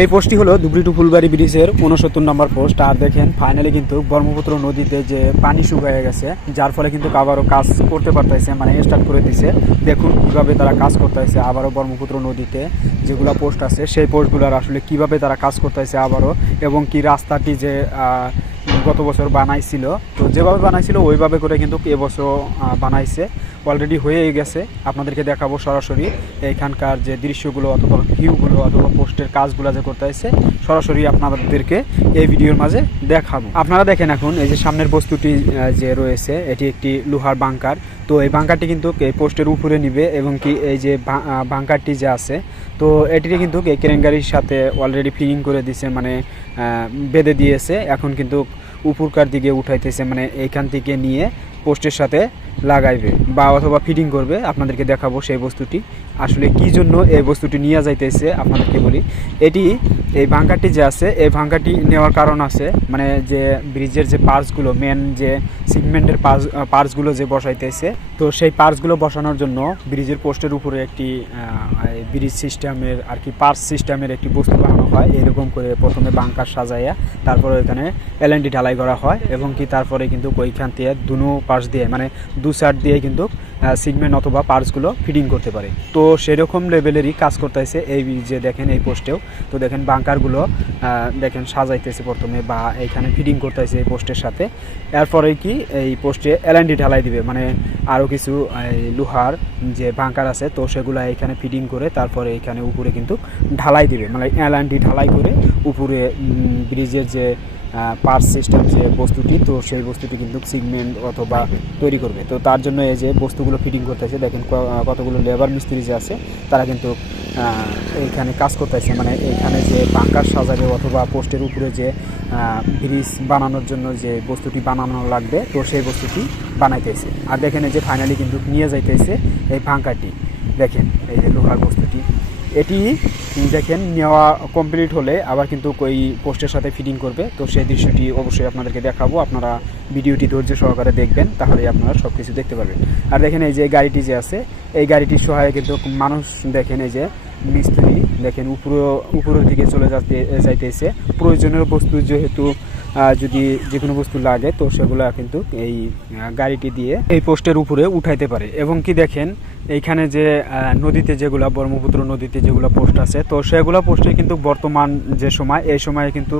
এই পোস্টটি হলো ধুবড়ী টু ফুলবাড়ি ব্রিজের 69 নম্বর পোস্ট। আর দেখেন ফাইনালি কিন্তু ব্রহ্মপুত্র নদীতে যে পানি শুকিয়ে গেছে, যার ফলে কিন্তু আবারও কাজ করতে পারতেছে, মানে স্টার্ট করে দিছে। দেখুন কীভাবে তারা কাজ করতেছে আবারও ব্রহ্মপুত্র নদীতে যেগুলো পোস্ট আছে সেই পোস্টগুলোর আসলে কিভাবে তারা কাজ করতেছে আবারও, এবং কি রাস্তাটি যে গত বছর বানাইছিল, তো যেভাবে বানাইছিল ওইভাবে করে কিন্তু এবছর বানাইছে, অলরেডি হয়ে গেছে। আপনাদেরকে দেখাবো সরাসরি এইখানকার যে দৃশ্যগুলো অথবা ভিউগুলো অথবা পোস্টের কাজগুলো যে করতেছে, সরাসরি আপনাদেরকে এই ভিডিওর মাঝে দেখাবো। আপনারা দেখেন এখন এই যে সামনের বস্তুটি যে রয়েছে, এটি একটি লোহার বাংকার। তো এই বাংকারটি কিন্তু এই পোস্টের উপরে নিবে, এবং কি এই যে বাংকারটি যে আছে, তো এটিকে কিন্তু এই ক্রেন গাড়ির সাথে অলরেডি ফিটিং করে দিছে, মানে বেঁধে দিয়েছে। এখন কিন্তু উপরকার দিকে উঠাইতেছে, মানে এইখান থেকে নিয়ে পোস্টের সাথে লাগাইবে বা অথবা ফিটিং করবে। আপনাদেরকে দেখাবো সেই বস্তুটি আসলে কি জন্য এই বস্তুটি নিয়ে যাইতেছে। আপনাদেরকে বলি, এই ভাঙ্গারটি যে আছে, এই ভাঙ্গারটি নেওয়ার কারণ আছে, মানে যে ব্রিজের যে পার্টসগুলো, মেন যে সিগমেন্টের পার্টসগুলো যে বসাইতেছে, তো সেই পার্টসগুলো বসানোর জন্য ব্রিজের পোস্টের উপরে একটি ব্রিজ সিস্টেমের আর কি পার্টস সিস্টেমের একটি বস্তু বানানো হয়। এরকম করে প্রথমে বাংকার সাজাইয়া তারপরে ওইখানে এলএনডি ঢালাই করা হয়, এবং কি তারপরে কিন্তু ওইখান থেকে দুনো পার্টস দিয়ে, মানে দু সাইড দিয়ে কিন্তু সিগমেন্ট অথবা পার্টসগুলো ফিটিং করতে পারে। তো সেরকম লেভেলেরই কাজ করতেছে এই যে দেখেন এই পোস্টেও। তো দেখেন বাংকারগুলো দেখেন সাজাইতেছে প্রথমে, বা এইখানে ফিটিং করতেছে এই পোস্টের সাথে। এরপরে কি এই পোস্টে এলএনডি ঢালাই দিবে, মানে আরও কিছু লোহার যে বাংকার আছে, তো সেগুলো এখানে ফিটিং করে তারপরে এখানে উপরে কিন্তু ঢালাই দিবে, মানে এলএনডি ঢালাই করে উপরে ব্রিজের যে পার্টস সিস্টেম যে বস্তুটি, তো সেই বস্তুটি কিন্তু সিগমেন্ট অথবা তৈরি করবে। তো তার জন্য এই যে বস্তুগুলো ফিটিং করতেছে, দেখেন কতগুলো লেবার মিস্ত্রি যে আছে তারা কিন্তু এইখানে কাজ করতেছে, মানে এইখানে যে বাংকার সাজাবে অথবা পোস্টের উপরে যে ব্রিজ বানানোর জন্য যে বস্তুটি বানানো লাগবে, তো সেই বস্তুটি বানাইতেছে। আর দেখেন এই যে ফাইনালি কিন্তু নিয়ে যাইতেছে এই বাংকারটি, দেখেন এই যে লোহার বস্তুটি, এটি দেখেন নেওয়া কমপ্লিট হলে আবার কিন্তু ওই পোস্টের সাথে ফিটিং করবে। তো সেই দৃশ্যটি অবশ্যই আপনাদেরকে দেখাবো, আপনারা ভিডিওটি ধৈর্য সহকারে দেখবেন, তাহলে আপনারা সব কিছু দেখতে পারবেন। আর দেখেন এই যে গাড়িটি যে আছে, এই গাড়িটির সহায়ক কিন্তু মানুষ, দেখেন এই যে মিস্ত্রি দেখেন উপরের দিকে চলে যাইতেছে। প্রয়োজনীয় বস্তু যেহেতু যদি যে কোনো বস্তু লাগে, তো সেগুলো কিন্তু এই গাড়িটি দিয়ে এই পোস্টের উপরে উঠাইতে পারে। এবং কি দেখেন এইখানে যে নদীতে যেগুলো ব্রহ্মপুত্র নদীতে যেগুলো পোস্ট আছে, তো সেগুলো পোস্টে কিন্তু বর্তমান যে সময়, এই সময়ে কিন্তু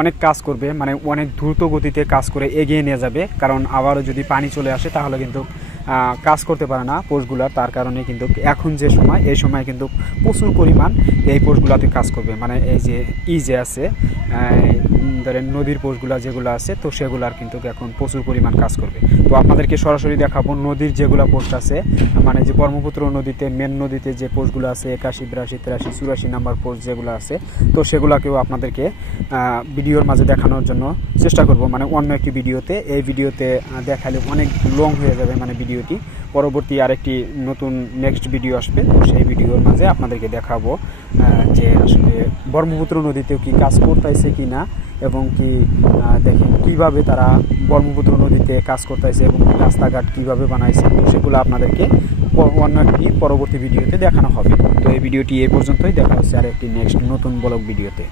অনেক কাজ করবে, মানে অনেক দ্রুত গতিতে কাজ করে এগিয়ে নিয়ে যাবে। কারণ আবারও যদি পানি চলে আসে তাহলে কিন্তু কাজ করতে পারে না পোস্টগুলো। তার কারণে কিন্তু এখন যে সময়, এই সময় কিন্তু প্রচুর পরিমাণ এই পোস্টগুলোতে কাজ করবে, মানে এই যে আছে ধরেন নদীর পোস্টগুলো যেগুলো আছে, তো সেগুলার কিন্তু এখন প্রচুর পরিমাণ কাজ করবে। তো আপনাদেরকে সরাসরি দেখাবো নদীর যেগুলো পোস্ট আছে, মানে যে ব্রহ্মপুত্র নদীতে মেন নদীতে যে পোস্টগুলো আছে 81, 82, 83, 84 নাম্বার পোস্ট যেগুলো আছে, তো সেগুলোকেও আপনাদেরকে ভিডিওর মাঝে দেখানোর জন্য চেষ্টা করব, মানে অন্য একটি ভিডিওতে। এই ভিডিওতে দেখালে অনেক লং হয়ে যাবে মানে ভিডিওটি, পরবর্তী আরেকটি নতুন নেক্সট ভিডিও আসবে, তো সেই ভিডিওর মাঝে আপনাদেরকে দেখাবো যে আসলে ব্রহ্মপুত্র নদীতেও কি কাজ করতেছে কি না, এবং কি দেখেন কীভাবে তারা ব্রহ্মপুত্র নদীতে কাজ করতেছে এবং রাস্তাঘাট কীভাবে বানাইছে, তো সেগুলো আপনাদেরকে অন্য একটি পরবর্তী ভিডিওতে দেখানো হবে। তো এই ভিডিওটি এই পর্যন্তই, দেখা হচ্ছে আর একটি নেক্সট নতুন ব্লগ ভিডিওতে।